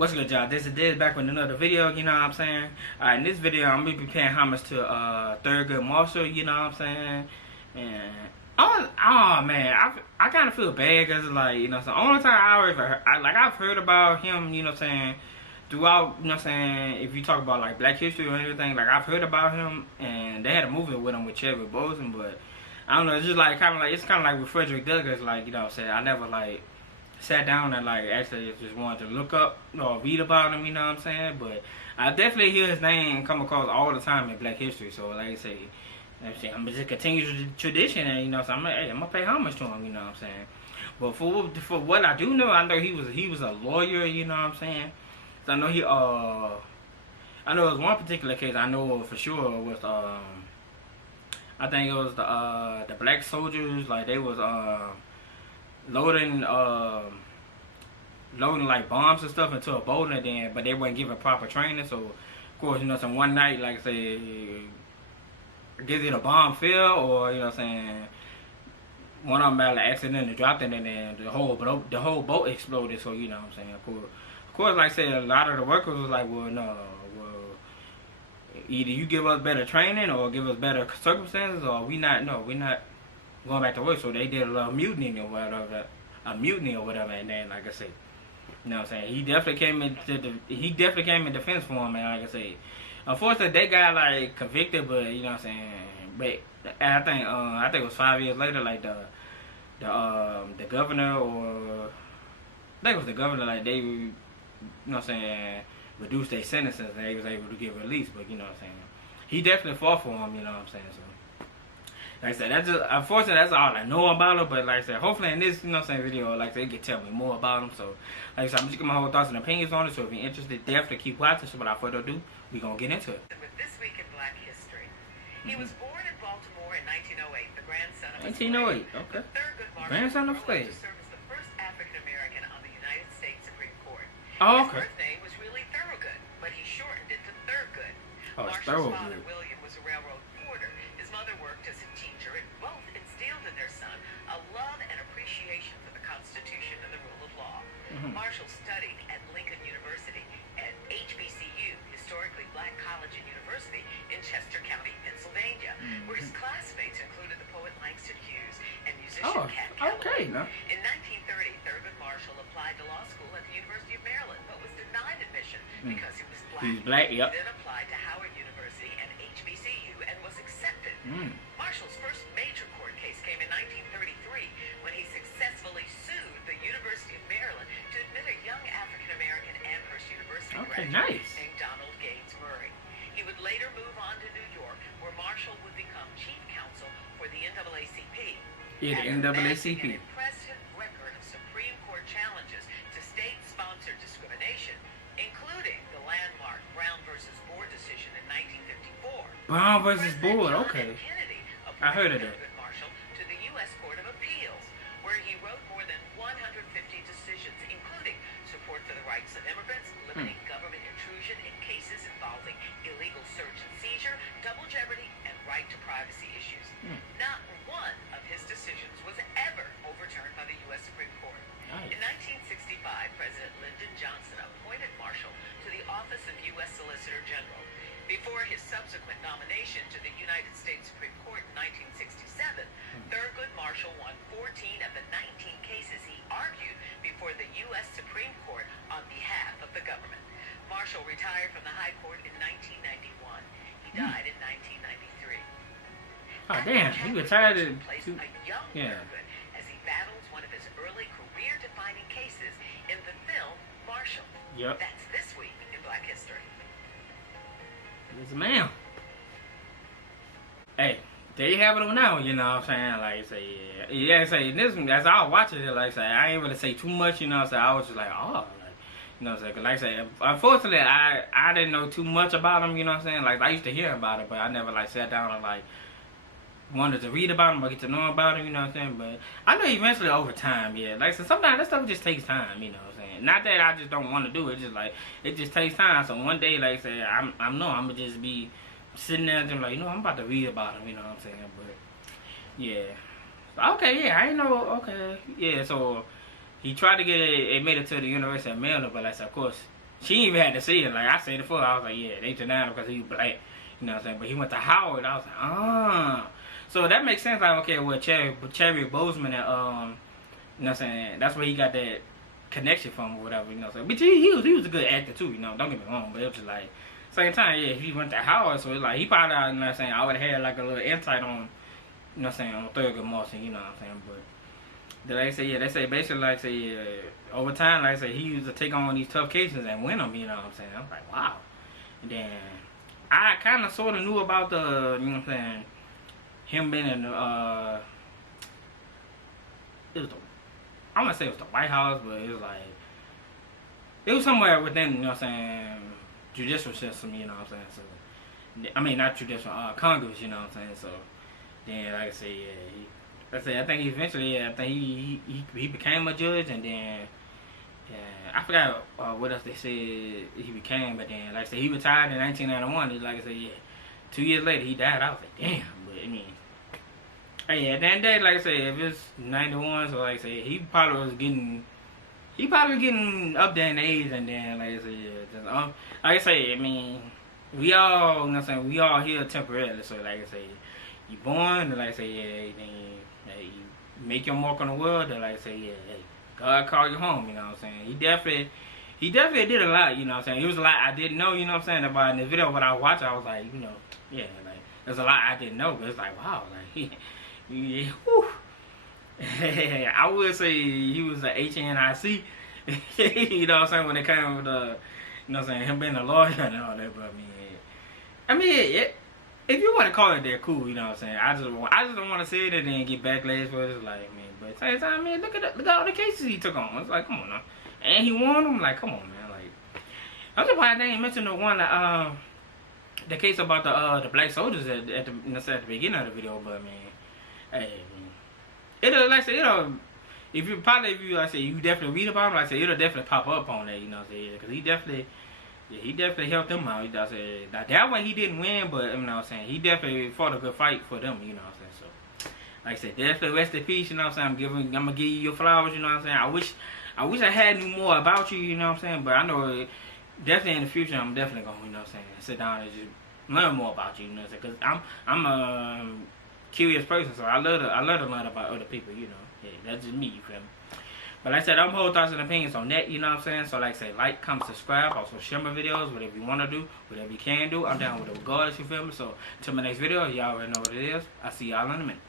What's good, y'all? This is Diz back with another video, you know what I'm saying? Alright, in this video, I'm going to be paying homage to Thurgood Marshall, you know what I'm saying? And, oh man, I kind of feel bad because, like, you know, so the only time I've heard about him, you know what I'm saying, throughout, you know what I'm saying, if you talk about, like, Black history or anything, like, I've heard about him, and they had a movie with him with Chadwick Boseman, but, I don't know, it's just, like, it's kind of like with Frederick Douglass, like, you know what I'm saying, I never, like, sat down and like actually just wanted to look up or read about him, you know what I'm saying? But I definitely hear his name come across all the time in Black history. So like I say, I'm just continue the tradition, and you know, so I'm gonna pay homage to him, you know what I'm saying? But for what I do know, I know he was a lawyer, you know what I'm saying? So I know I know it was one particular case I know for sure was I think it was the black soldiers, like they was loading like bombs and stuff into a boat, and then but they weren't given proper training. So of course, you know, some one night, like I say, I guess either a bomb fell or, you know what I'm saying, one of them like accidentally dropped it, and then the whole boat exploded. So you know what I'm saying, of course, like I said, a lot of the workers was like, well, no, either you give us better training or give us better circumstances, or we're not going back to work. So they did a little mutiny or whatever, and then like I said, you know what I'm saying, he definitely came in defense for him, and like I said, unfortunately they got like convicted, but you know what I'm saying, but I think it was 5 years later, like the governor, or I think it was the governor, like they, you know what I'm saying, reduced their sentences and they was able to get released. But you know what I'm saying, he definitely fought for him, you know what I'm saying. So like I said, that's just, unfortunately, that's all I know about him. But like I said, hopefully in this, you know what I'm saying, video, like I said, they can tell me more about him. So like I said, I'm just giving my whole thoughts and opinions on it. So if you're interested, definitely keep watching. So without further ado, we're going to get into it. With This Week in Black History. He was born in Baltimore in 1908, the grandson of 1908, okay. Thurgood Marshall Grandson of slave. to serve as the first African-American on the United States Supreme Court. Oh, His okay. birth name was really Thurgood, but he shortened it to Thurgood. Oh, it's Marshall's Thurgood. father, William, was a railroad porter. His mother worked as a teacher, and both instilled in their son a love and appreciation for the Constitution and the rule of law. Marshall studied at Lincoln University and HBCU, historically Black College and University, in Chester County, Pennsylvania, where his classmates included the poet Langston Hughes and musician Cat Calloway. Okay, no. In 1930, Thurgood Marshall applied to law school at the University of Maryland, but was denied admission because he was black. He's black, yep. He then applied to Howard University and HBCU and was accepted. Marshall's first major court case came in 1933 when he successfully sued the University of Maryland to admit a young African-American Amherst University graduate named Donald Gaines Murray. He would later move on to New York, where Marshall would become chief counsel for the NAACP. Yeah, the NAACP. An impressive record of Supreme Court challenges to state-sponsored discrimination, including the landmark Brown versus Board decision in 1954. Brown versus Board, okay. Kennedy I heard of that. Thurgood Marshall to the U.S. Court of Appeals, where he wrote more than 150 decisions, including support for the rights of immigrants, limiting government intrusion in cases involving illegal search and seizure, double jeopardy, and right to privacy issues. Not one of his decisions was ever overturned by the U.S. Supreme Court. Nice. In 1965, President Lyndon Johnson appointed Marshall to the office of U.S. Solicitor General. Before his subsequent nomination to the United States Supreme Court in 1967, Thurgood Marshall won 14 of the 19 cases he argued before the U.S. Supreme Court on behalf of the government. Marshall retired from the High Court in 1991. He died in 1993. Oh, damn, he retired in A young Thurgood as he battles one of his early career-defining cases in the film Marshall. Yep. That's This Week in Black History. Yes, ma'am. Hey, there you have it on now, you know what I'm saying? Like I say, yeah, say this, as I was watching it, like I say, I ain't really say too much, you know what I'm saying? I was just like, oh, like, you know what I'm saying? Cause like I say, unfortunately, I didn't know too much about him, you know what I'm saying? Like, I used to hear about it, but I never, like, sat down and, like, wanted to read about him or get to know about him, you know what I'm saying? But I know eventually over time, yeah. Like I said, sometimes that stuff just takes time, you know what I'm saying? Not that I just don't want to do it, just like, it just takes time. So one day, like I said, I'm gonna just be sitting there and like, you know, I'm about to read about him, you know what I'm saying? But, yeah. So, okay, yeah, I ain't know, okay. Yeah, so he tried to get it made it to the University of Maryland, but like I said, of course, She ain't even had to see it. Like, I said it before. I was like, yeah, they denied him because he was black. You know what I'm saying? But he went to Howard. I was like, So that makes sense. Like, okay, well, Chadwick Boseman, and, you know what I'm saying? That's where he got that connection from or whatever, you know what I'm saying? But he was a good actor, too, you know? Don't get me wrong. But it was just like, same time, yeah, he went to Howard. So it's like, he probably, you know what I'm saying? I would have had, like, a little insight on, you know what I'm saying, on Thurgood Marshall, you know what I'm saying? But like I say, yeah, they say basically, like I say, yeah, over time, like I say, he used to take on these tough cases and win them, you know what I'm saying? I'm like, wow. And then I kind of sort of knew about the, you know what I'm saying, him being in the, it was the, I'm gonna say it was the White House, but it was like, it was somewhere within, you know what I'm saying, judicial system, you know what I'm saying? So, I mean, not judicial, Congress, you know what I'm saying? So, then, like I say, yeah, I think eventually, yeah, I think he became a judge, and then, yeah, I forgot what else they said he became, but then, like I said, he retired in 1991. Like I said, yeah, 2 years later he died. I was like, damn, but I mean, hey, at the end of the day, like I said, if it's 91, so like I said, he probably was getting up there in age, and then, like I said, yeah, just, like I say, I mean, we all, you know what I'm saying, we all here temporarily, so like I say, you born, and like I say, yeah, then you make your mark on the world, and like I say, yeah, hey, God called you home, you know what I'm saying? He definitely did a lot, you know what I'm saying? It was a lot I didn't know, you know what I'm saying, about in the video when I watched, I was like, you know, yeah, like, there's a lot I didn't know, but it's like, wow, like, yeah, whew. I would say he was a HNIC, you know what I'm saying, when it came with the, you know what I'm saying, him being a lawyer and all that, but I mean, it, if you want to call it that, cool, you know what I'm saying. I just don't want to say it and then get backlash for it. It's like, man, but at the same time, man, look at all the cases he took on. It's like, come on now, and he won them. Like, come on, man. Like, I'm surprised they ain't mentioned the one that the case about the black soldiers at the beginning of the video. But man, hey, it'll, like I said, it'll, if you like I say, you definitely read about him, like I said, it'll definitely pop up on that, you know what I'm saying? Because he definitely helped them out. You know what I'm saying? Now, that way he didn't win, but you know what I'm saying, he definitely fought a good fight for them, you know what I'm saying? So, like I said, definitely rest in peace, you know what I'm saying? I'm gonna give you your flowers, you know what I'm saying? I wish I had knew more about you, you know what I'm saying? But I know definitely in the future, I'm definitely gonna, you know what I'm saying, sit down and just learn more about you, you know what I'm saying? Because I'm a curious person, so I love to learn about other people, you know? Yeah, that's just me, you feel me? But like I said, I'm whole thoughts and opinions on that, you know what I'm saying? So like I say, like, comment, subscribe, also share my videos, whatever you want to do, whatever you can do. I'm down with it regardless, you feel me? So, until my next video, y'all already know what it is. I'll see y'all in a minute.